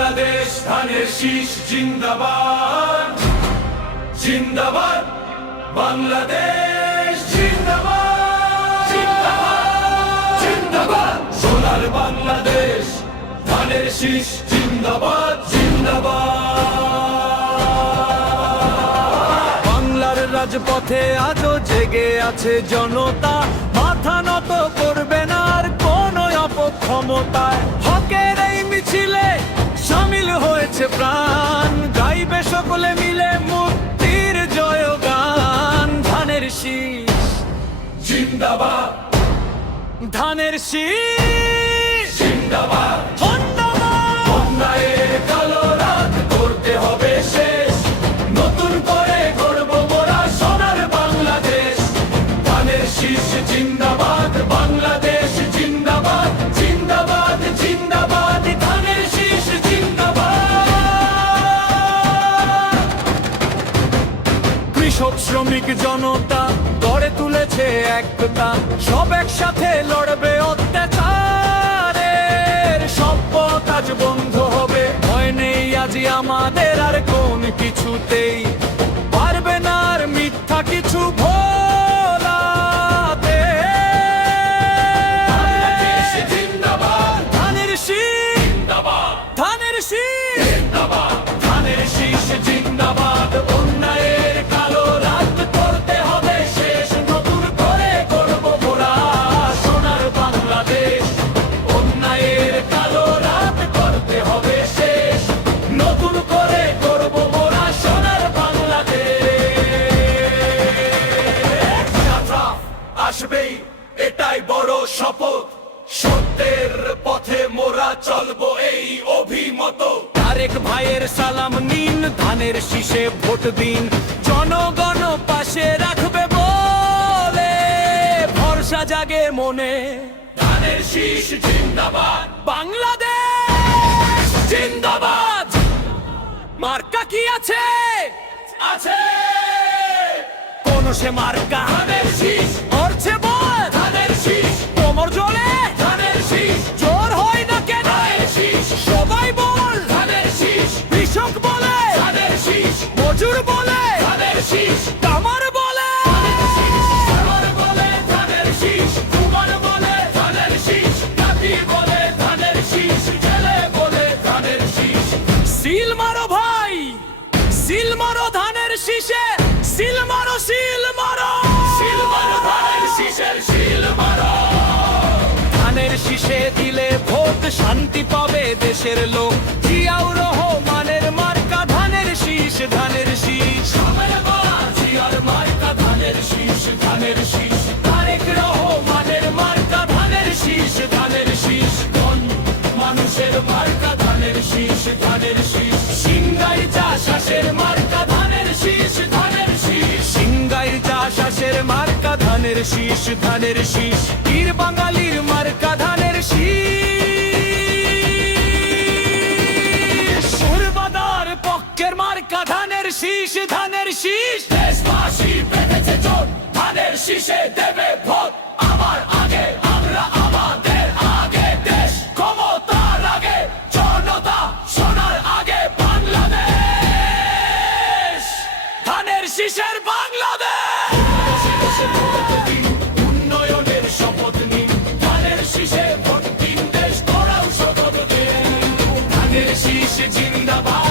বাংলাদেশ ধানের শীষ জিন্দাবাদ জিন্দাবাদ বাংলাদেশ জিন্দাবাদ জিন্দাবাদ জিন্দাবাদ সোনার বাংলাদেশ ধানের শীষ জিন্দাবাদ জিন্দাবাদ বাংলার রাজপথে আজও জেগে আছে জনতা মাথা নত করবে না আর কোনো অপক্ষমতায় হকের এই মিছিলে শামিল হয়েছে প্রাণ গাইবে সকলে মিলে মুক্তির জয়গান ধানের শীষ জিন্দাবাদ ধানের শীষ জিন্দাবাদ অন্যায়ের কালো রাত করতে হবে শেষ নতুন করে গড়ব মোরা সোনার বাংলাদেশ ধানের শীষ জিন্দাবাদ বাংলাদেশ জিন্দাবাদ জিন্দাবাদ জিন্দাবাদ ধানের শীষ জিন্দাবাদ কৃষক শ্রমিক জনতা গড়ে তুলেছে একতা সব একসাথে লড়বে অত্যাচারের সব পথ আজ বন্ধ হবে ভয় নেই আজি আমাদের আর কোন কিছুতেই পারবে না আর মিথ্যা কিছু ভোলাতে জিন্দাবাদ ধানের শীষ জিন্দাবাদ ধানের শীষ জিন্দাবাদ ধানের শীষ জিন্দাবাদ অন্যায়ের কালো রাত করতে হবে শেষ নতুন করে গড়ব মোরা সোনার বাংলাদেশ অন্যায়ের কালো রাত করতে হবে শেষ নতুন করে গড়ব মোরা সোনার বাংলাদেশ আসবেই এটাই বড় শপথ সত্যের পথে মোরা চলবো এই অভিমত আরেক ভাইয়ের সালাম নিন ধানের শীষে ভোট দিন জনগণ পাশে রাখবে বলে ভরসা জাগে মনে ধানের শীষ জিন্দাবাদ বাংলাদেশ জিন্দাবাদ মার্কা কি আছে আছে কোন সে মার্কা ধানের শীষ অর্থে বল ধানের শীষ কোমর জোরে ধানের শীষ জোর হয় না কেন ধানের শীষ সবাই বল ধানের শীষ কৃষক বলে ধানের শীষ মজুর বলে ধানের শীষ কামার বলে কামার বলে ধানের শীষ কুমার বলে ধানের শীষ কাকি বলে ধানের শীষ জেলে বলে ধানের শীষ সিল মারো ভাই সিল মারো ধানের শীষে সিল মারো সিল মারো সিল মারো ধানের শীষের সিল মারো ধানের শীষে দিলে ভোট শান্তি পাবে দেশের লোক জিয়াউর রহমানের মার্কা ধানের শীষ ধানের শীষ জিয়ার মার্কা ধানের শীষ ধানের শীষ তারেক রহমানের মার্কা ধানের শীষ ধানের শীষ কোন মানুষের মার্কা ধানের শীষ ধানের শীষ সিংগাই চাষের মার্কা ধানের শীষ ধানের শীষ সিংগাই চাষের মার্কা ধানের শীষ ধানের শীষ বীর বাঙালির মার্কা ধানের শীষ সুরবাদার পক্ষের মার্কা ধানের শীষ ধানের শীষ দেশবাসী পেতেছে জোট ধানের শীষে দেবে ভোট আমার আগে আমরা আমাদের আগে দেশ ক্ষমতার আগে জনতা সোনার আগে বাংলাদেশ ধানের শীষের বাংলাদেশ উন্নয়নের শপথ নিন ধানের শীষে ভোট দিন দেশ গড়াও শপথ দিন ধানের শীষ জিন্দাবাদ